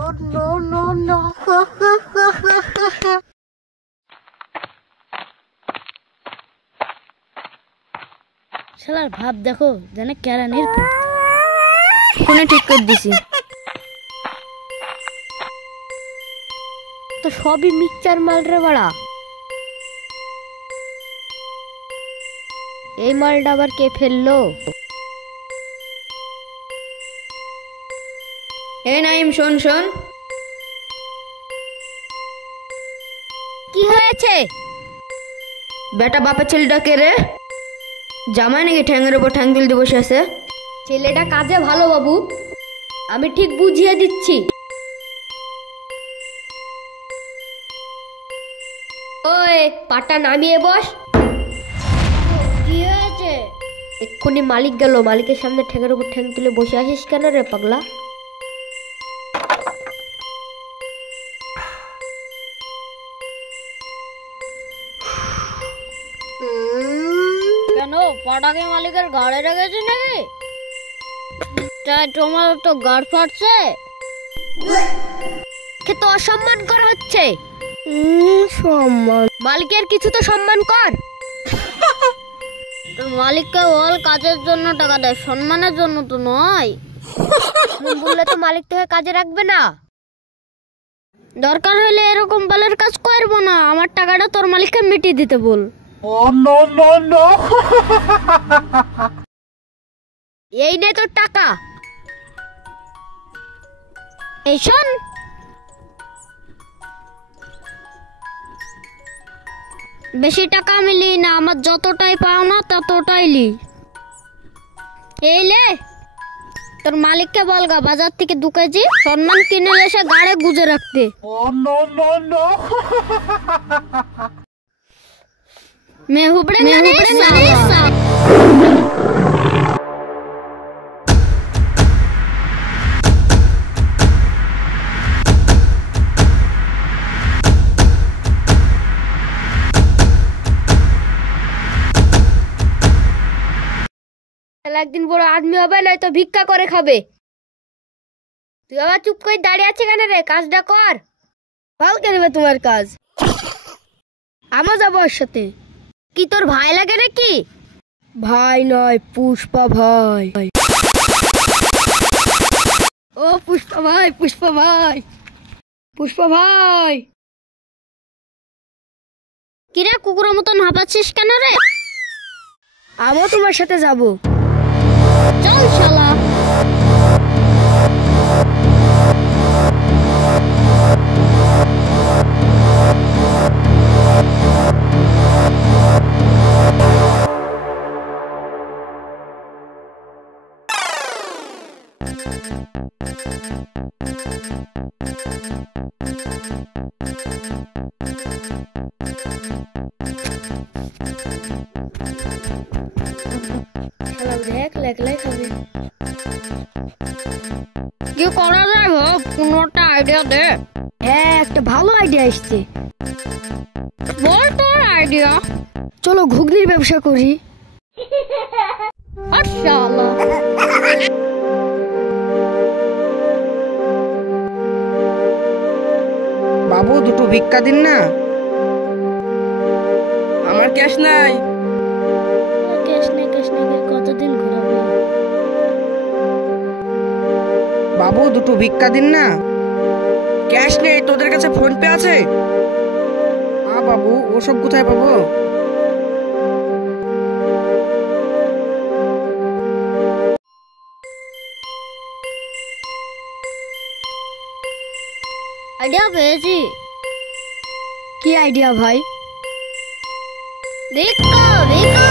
Oh no no no! শালার ভাব দেখো জানে কেরানির কোনে ঠিক করে দিছি তো সবই মিক্সচার মাল রে বাড়া। এই মালটা আবার কে ফেললো? এই নাইম শোন শোন। কি হয়েছে? বেটা বাপের ছেলেটা কে রে? জামাই নাকি ঠ্যাঙের উপর ঠ্যাং তুলতে বসে আছে? ছেলেটা কাজে ভালো বাবু, আমি ঠিক বুঝিয়ে দিচ্ছি। ওই পাটা নামিয়ে বস। কি হয়েছে? এক্ষুনি মালিক গেল, মালিকের সামনে ঠ্যাঙের উপর ঠ্যাং তুলে বসে আসিস কেন রে পাগলা? কেন পাটাকে মালিকের ঘাড়ে রেখেছি নাকি? তাই তোমার তো গাড় ফাটছে, তো অসম্মান করা হচ্ছে। সম্মান মালিকের কিছু তো সম্মান কর। মালিককে বল কাজের জন্য টাকা দেয়, সম্মানের জন্য তো নয়। বললে তো মালিক তোকে কাজে রাখবে না। দরকার হলে এরকম বালের কাজ করবো না, আমার টাকাটা তোর মালিককে মিটিয়ে দিতে বল। এই নে তোর টাকা। এই শোন, বেশি টাকা আমি লি না, আমার যতটাই পাও না ততটাই লি। এই লে, তোর মালিককে বলগা বাজার থেকে 2 কেজি সম্মান কিনে এসে গাড়ে গুজে রাখতে। মেহুবড়ে একদিন বড় আদমি হবে, নয়তো ভিক্ষা করে খাবে। তুই আবার চুপ করে দাঁড়িয়ে আছে কেন রে? কাজটা কর। ভালো করবে তোমার কাজ, আমও যাবো ওর সাথে। কি তোর ভাই লাগে নাকি? ভাই নয়, পুষ্পা ভাই। ও পুষ্পা ভাই, পুষ্পা ভাই, পুষ্পা ভাই। কিরে কুকুরের মতন হাঁপাচ্ছিস কেন রে? আমিও তোমার সাথে যাবো। চল শালা। দেখ লেখলাই খাবে। কি করা যায় ভাব, কোনো একটা আইডিয়া দে। হ্যাঁ, একটা ভালো আইডিয়া আসছে। বল তোর আইডিয়া। চলো ঘুগনির ব্যবসা করি। আচ্ছা বাবু, 2টো ভিক্ষা দিন না। আমার ক্যাশ নাই। ক্যাশ নেই, ক্যাশ নেই, কতদিন ঘুরাবো? বাবু, 2টো ভিক্ষা দিন না। ক্যাশ নেই, তোদের কাছে ফোন পে আছে? হ্যাঁ বাবু, ওসব কোথায় পাবো? আইডিয়া পেয়েছি। কি আইডিয়া ভাই? ভিক্ষা ভিক্ষা